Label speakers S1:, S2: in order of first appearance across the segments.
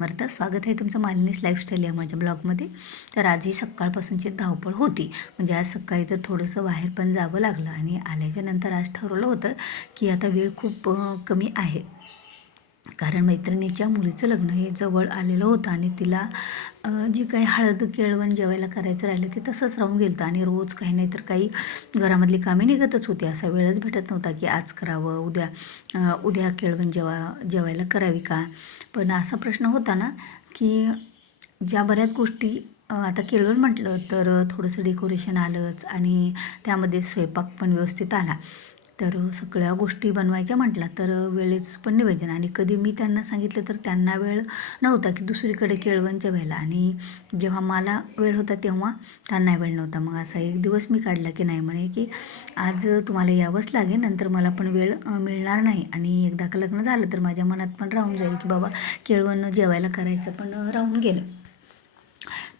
S1: समर्थ स्वागत आहे तुमचं मालिनीस लाईफस्टाईल या माझ्या ब्लॉगमध्ये तर आजही सकाळपासूनची धावपळ होती. म्हणजे आज सकाळी तर थोडंसं बाहेर पण जावं लागलं आणि आल्याच्यानंतर आज ठरवलं होतं की आता वेळ खूप कमी आहे. कारण मैत्रिणीच्या मुलीचं लग्न हे जवळ आलेलं होतं आणि तिला जी काही हळद केळवण जेवायला करायचं राहिलं ते तसंच राहून गेलं आणि रोज काही नाही तर काही घरामधली कामे निघतच होती. असा वेळच भेटत नव्हता की आज करावं उद्या उद्या केळवण जेवा जेवायला करावी का? पण असा प्रश्न होता ना की ज्या बऱ्याच गोष्टी आता केळवण म्हटलं तर थोडंसं डेकोरेशन आलंच आणि त्यामध्ये स्वयंपाक पण व्यवस्थित आला. तर सगळ्या गोष्टी बनवायच्या म्हटला तर वेळेच पण नियोजन. आणि कधी मी त्यांना सांगितलं तर त्यांना वेळ नव्हता की दुसरीकडे केळवणच्या व्हायला आणि जेव्हा मला वेळ होता तेव्हा त्यांना वेळ नव्हता. मग असा एक दिवस मी काढला की नाही म्हणे की आज तुम्हाला यावंच लागेल नंतर मला पण वेळ मिळणार नाही. आणि एकदा का लग्न झालं तर माझ्या मनात पण राहून जाईल की बाबा केळवण जेवायला करायचं पण राहून गेलं.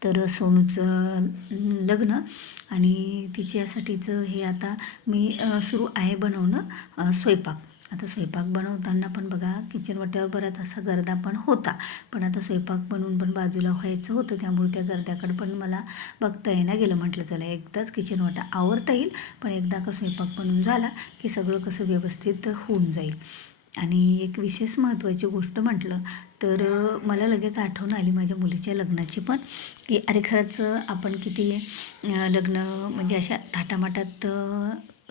S1: तर सोनूचं लग्न आणि तिच्यासाठीचं हे आता मी सुरू आहे बनवणं स्वयंपाक. आता स्वयंपाक बनवताना पण बघा किचन वाट्यावर बराच असा गर्दा पण होता. पण आता स्वयंपाक बनवून पण बाजूला व्हायचं होतं त्यामुळे त्या गर्द्याकडे पण मला बघता येणं गेलं. म्हटलं चला एकदाच किचन वाटा आवरता येईल पण एकदा का स्वयंपाक बनवून झाला की सगळं कसं व्यवस्थित होऊन जाईल. आणि एक विशेष महत्त्वाची गोष्ट म्हटलं तर मला लगेच आठवण आली माझ्या मुलीच्या लग्नाची पण. की अरे खरंच आपण किती लग्न म्हणजे अशा थाटामाटात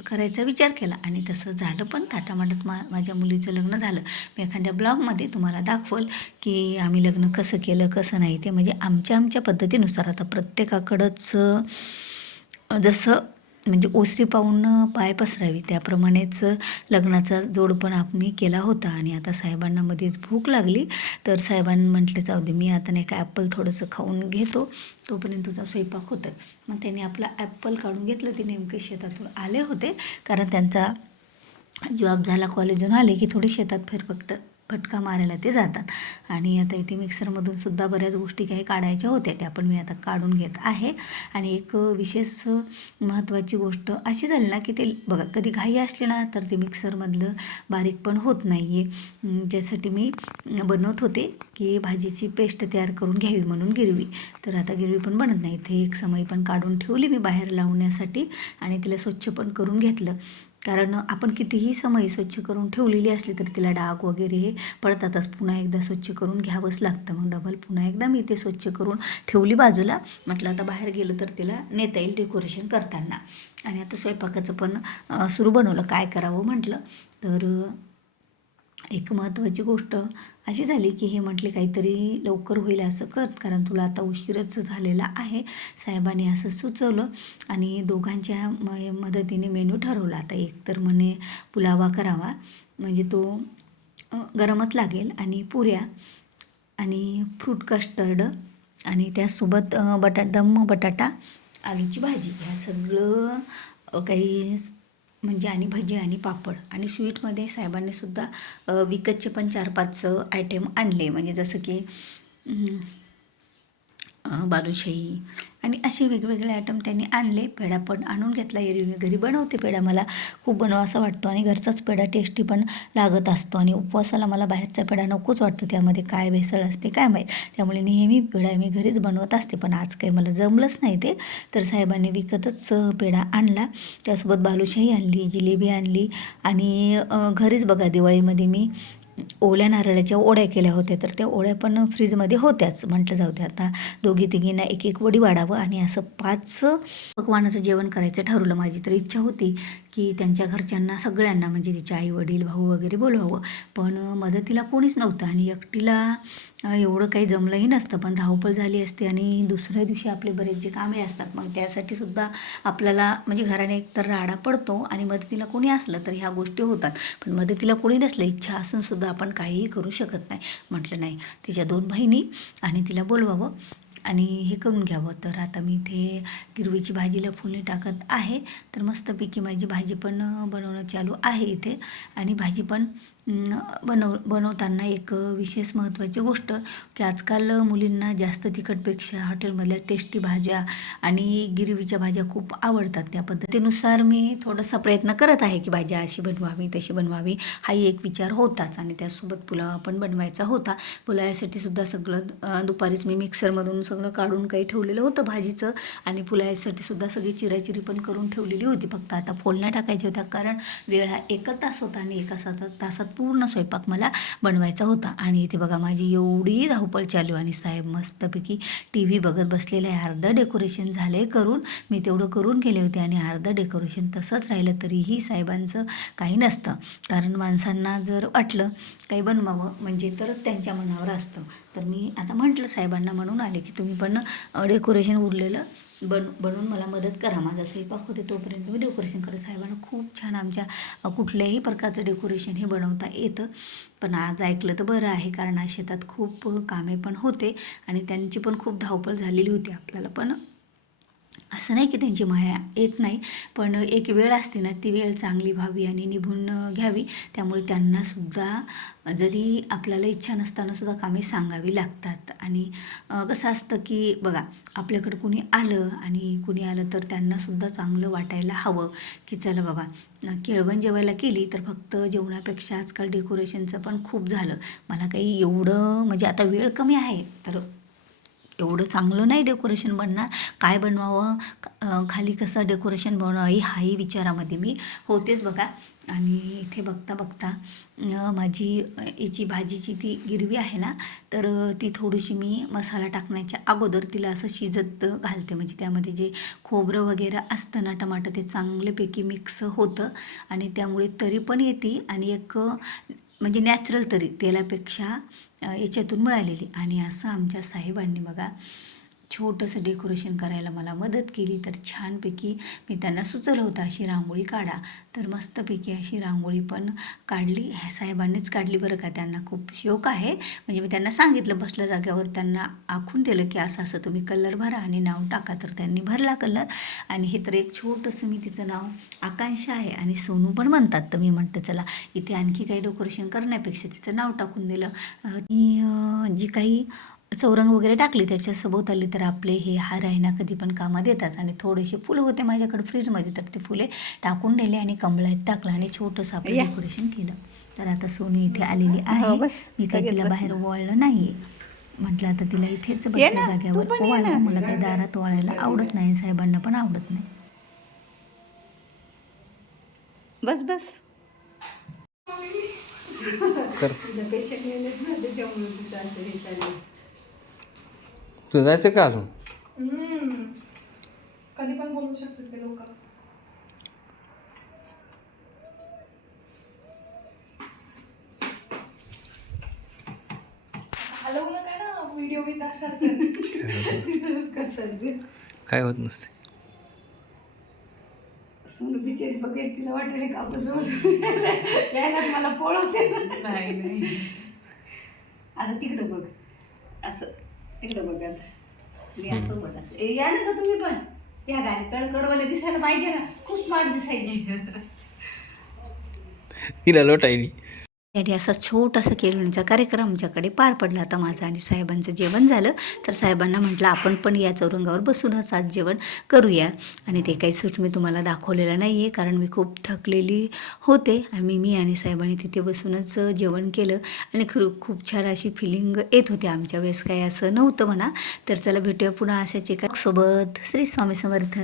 S1: करायचा विचार केला आणि तसं झालं पण थाटामाटात मा माझ्या मुलीचं लग्न झालं. मी एखाद्या ब्लॉगमध्ये तुम्हाला दाखवल की आम्ही लग्न कसं केलं कसं नाही ते. म्हणजे आमच्या आमच्या पद्धतीनुसार आता प्रत्येकाकडंच जसं म्हणजे ओसरी पाहून पाय पसरावी. त्याप्रमाणेच लग्नाचा जोड पण आम्ही केला होता आणि आता साहेबांना मध्येच भूक लागली. तर साहेबांनी म्हटलं जाऊ दे मी आता नाही का ॲपल थोडंसं खाऊन घेतो. तोपर्यंत तुझा स्वयंपाक होतं मग त्यांनी आपला ॲपल काढून घेतलं. ते नेमके शेतातून आले होते. कारण त्यांचा जॉब झाला कॉलेजून आले की थोडी शेतात फेरफटका फटका मारायला ते जातात. आणि आता इथे मिक्सरमधून सुद्धा बऱ्याच गोष्टी काही काढायच्या होत्या त्या पण मी आता काढून घेत आहे. आणि एक विशेष महत्त्वाची गोष्ट अशी झाली ना की ते बघा कधी घाई असली ना तर ते मिक्सरमधलं बारीक पण होत नाही आहे ज्यासाठी मी बनवत होते की भाजीची पेस्ट तयार करून घ्यावी म्हणून गिरवी. तर आता गिरवी पण बनत नाही. इथे एक समय पण काढून ठेवली मी बाहेर लावण्यासाठी आणि तिला स्वच्छ पण करून घेतलं. कारण आपण कितीही समय स्वच्छ करून ठेवलेली असली तरी तिला डाग वगैरे हे पडतातच. पुन्हा एकदा स्वच्छ करून घ्यावंच लागतं मग डबल पुन्हा एकदा मी ते स्वच्छ करून ठेवली बाजूला. म्हटलं आता बाहेर गेलं तर तिला नेता येईल डेकोरेशन करताना. आणि आता स्वयंपाकाचं पण सुरू बनवलं. काय करावं म्हटलं? तर एक महत्त्वाची गोष्ट अशी झाली की हे म्हटले काहीतरी लवकर होईल असं कर कारण तुला आता उशीरच झालेला आहे. साहेबांनी असं सुचवलं आणि दोघांच्या म मदतीने मेनू ठरवला. आता एक तर म्हणे पुलावा करावा म्हणजे तो गरमच लागेल आणि पुऱ्या आणि फ्रूट कस्टर्ड आणि त्यासोबत बटाट दम बटाटा आलूची भाजी. ह्या सगळं काही म्हणजे आणि भजी आणि पापड. आणि स्वीटमध्ये साहेबांनीसुद्धा विकतचे पण चार पाच आयटम आणले. म्हणजे जसं की बालुशाही. आणि असे वेगवेगळे आयटम त्यांनी आणले. पेढा पण आणून घेतला. एरवी मी घरी बनवते पेढा. मला खूप बनवा असा वाटतो आणि घरचाच पेढा टेस्टी पण लागत असतो. आणि उपवासाला मला बाहेरचा पेढा नकोच वाटतो. त्यामध्ये काय भेसळ असते काय माहीत? त्यामुळे नेहमी पेढा मी घरीच बनवत असते. पण आज काही मला जमलंच नाही ते. तर साहेबांनी विकतच पेढा आणला. त्यासोबत बालुशाही आणली जिलेबी आणली. आणि घरीच बघा दिवाळीमध्ये मी ओल्या नारळाच्या ओढ्या केल्या होत्या तर त्या ओढ्या पण फ्रीजमध्ये होत्याच. म्हटलं जाऊ दे आता. दोघी तिघींना एक एक वडी वाढावं आणि असं पाच पकवानाचं जेवण करायचं ठरवलं. माझी तर इच्छा होती की त्यांच्या घरच्यांना सगळ्यांना म्हणजे तिचे आई वडील भाऊ वगैरे बोलवावं. पण मदतीला कोणीच नव्हतं आणि एकटीला एवढं काही जमलंही नसतं. पण धावपळ झाली असते आणि दुसऱ्या दिवशी आपले बरेच जे कामे असतात मग त्यासाठी सुद्धा आपल्याला म्हणजे घराने एकतर राडा पडतो आणि मदतीला कोणी असलं तर ह्या गोष्टी होतात. पण मदतीला कोणी नसलं इच्छा असूनसुद्धा आपण काहीही करू शकत नाही. म्हटलं नाही तिच्या दोन बहिणी आणि तिला बोलवावं. आणि हे करून घ्यावं. तर आता मी इथे गिरवीची भाजीला फुलणी टाकत आहे. तर मस्तपैकी माझी भाजी पण बनवणं चालू आहे इथे. आणि भाजी पण बनव बनवताना एक विशेष महत्त्वाची गोष्ट की आजकाल मुलींना जास्त तिखटपेक्षा हॉटेलमधल्या टेस्टी भाज्या आणि गिरवीच्या भाज्या खूप आवडतात त्या पद्धतीनुसार मी थोडासा प्रयत्न करत आहे की भाज्या अशी बनवावी तशी बनवावी. हाही एक विचार होताच आणि त्यासोबत पुलाव पण बनवायचा होता. पुलायासाठी सुद्धा सगळं दुपारीच मी मिक्सरमधून सगळं काढून काही ठेवलेलं होतं भाजीचं आणि पुलायासाठी सुद्धा सगळी चिराचिरी पण करून ठेवलेली होती. फक्त आता फोडण्या टाकायच्या होत्या कारण वेळ हा एकच तास होता आणि एका सात तासात पूर्ण स्वयंपाक मला बनवायचा होता. आणि इथे बघा माझी एवढी धावपळ चालू आणि साहेब मस्तपैकी टी व्ही बघत बसलेलं आहे. अर्धं डेकोरेशन झालं आहे करून मी तेवढं करून गेले होते. आणि अर्धं डेकोरेशन तसंच राहिलं तरीही साहेबांचं काही नसतं. कारण माणसांना जर वाटलं काही बनवावं म्हणजे तर त्यांच्या मनावर असतं. तर मी आता म्हटलं साहेबांना म्हणून आले की तुम्ही पण डेकोरेशन उरलेलं बन बनवून मला मदत करा. माझा स्वयंपाक होते तोपर्यंत मी डेकोरेशन करत. साहेबांना खूप छान आमच्या कुठल्याही प्रकारचं डेकोरेशन हे बनवता येतं. पण आज ऐकलं तर बरं आहे कारण आज शेतात खूप कामे पण होते आणि त्यांची पण खूप धावपळ झालेली होती. आपल्याला पण असं नाही की त्यांची माया येत नाही पण एक वेळ असते ना ती वेळ चांगली व्हावी आणि निभून घ्यावी. त्यामुळे त्यांनासुद्धा जरी आपल्याला इच्छा नसतानासुद्धा कामे सांगावी लागतात. आणि कसं असतं की बघा आपल्याकडं कुणी आलं आणि कुणी आलं तर त्यांनासुद्धा चांगलं वाटायला हवं की चला बाबा केळवण जेवायला केली तर फक्त जेवणापेक्षा आजकाल डेकोरेशनचं पण खूप झालं. मला काही एवढं म्हणजे आता वेळ कमी आहे तर एवढं चांगलं नाही डेकोरेशन बनणार. काय बनवावं? खाली कसं डेकोरेशन बनवावी? हाही विचारामध्ये मी होतेच बघा. आणि इथे बघता बघता माझी याची भाजीची ती गिरवी आहे ना तर ती थोडीशी मी मसाला टाकण्याच्या अगोदर तिला असं शिजत घालते. म्हणजे त्यामध्ये जे खोबरं वगैरे असतं ना टमाटर ते चांगल्यापैकी मिक्स होतं. आणि त्यामुळे तरी पण येते. आणि एक म्हणजे नॅचरल तरी तेलापेक्षा याच्यातून मिळालेली. आणि असं आमच्या साहेबांनी बघा छोटंसं डेकोरेशन करायला मला मदत केली. तर छानपैकी मी त्यांना सुचलं होतं अशी रांगोळी काढा. तर मस्तपैकी अशी रांगोळी पण काढली. ह्या साहेबांनीच काढली बरं का. त्यांना खूप शौक आहे. म्हणजे मी त्यांना सांगितलं बसल्या जाग्यावर त्यांना आखून दिलं की असं असं तुम्ही कलर भरा आणि नाव टाका. तर त्यांनी भरला कलर. आणि हे तर एक छोटंसं मी तिचं नाव आकांक्षा आहे आणि सोनू पण म्हणतात. तर मी म्हणतं चला इथे आणखी काही डेकोरेशन करण्यापेक्षा तिचं नाव टाकून दिलं. आणि जी काही चौरंग वगैरे टाकली त्याच्या सभोवताली तर आपले हे हार आहे ना कधी पण कामात येतात. आणि थोडेसे फुलं होते माझ्याकडे फ्रीजमध्ये तर ते फुले टाकून दिले आणि कमळात टाकलं आणि छोटंसं आपण
S2: या.
S1: डेकोरेशन केलं. तर आता सोनू इथे आलेली
S2: हो,
S1: आहे. मी काही तिला. बाहेर ओवाळलं नाहीये. म्हटलं आता तिला इथेच बसल्या जाग्यावर
S2: ना.
S1: मला काही दारात ओवाळायला आवडत नाही साहेबांना पण आवडत नाही.
S2: बस बस.
S3: कर. तू जायचं का अजून?
S4: हम्म. कधी पण बोलू शकतात ते लोक. हलवू नका ना व्हिडिओ घेत तसंच करतात ते.
S3: काय होत नसते.
S1: सोनू बिचारी बघेल तिला वाटेल का जवळ मला पळवते.
S4: नाही नाही.
S1: आता तिकडं बघ. असं तिकडं बघ मी असं असं. ए, या ना का तुम्ही पण. या गाडी तळकरवाले दिसायला पाहिजे ना. खूप स्मार्ट दिसायची.
S3: हिला लोटायली
S1: आणि असा छोटासा केळवणीचा कार्यक्रम आमच्याकडे पार पडला आता माझा आणि साहेबांचं जेवण झालं. तर साहेबांना म्हटलं आपण पण या चौरंगावर बसूनच आज जेवण करूया. आणि ते काही सूट मी तुम्हाला दाखवलेलं नाही आहे कारण मी खूप थकलेली होते. आणि मी आणि साहेबांनी तिथे बसूनच जेवण केलं. आणि खरं खूप छान अशी फिलिंग येत होती आमच्या वेळेस. काही असं नव्हतं म्हणा. तर चला भेटूया पुन्हा अशाच एका सोबत. श्री स्वामी समर्थ.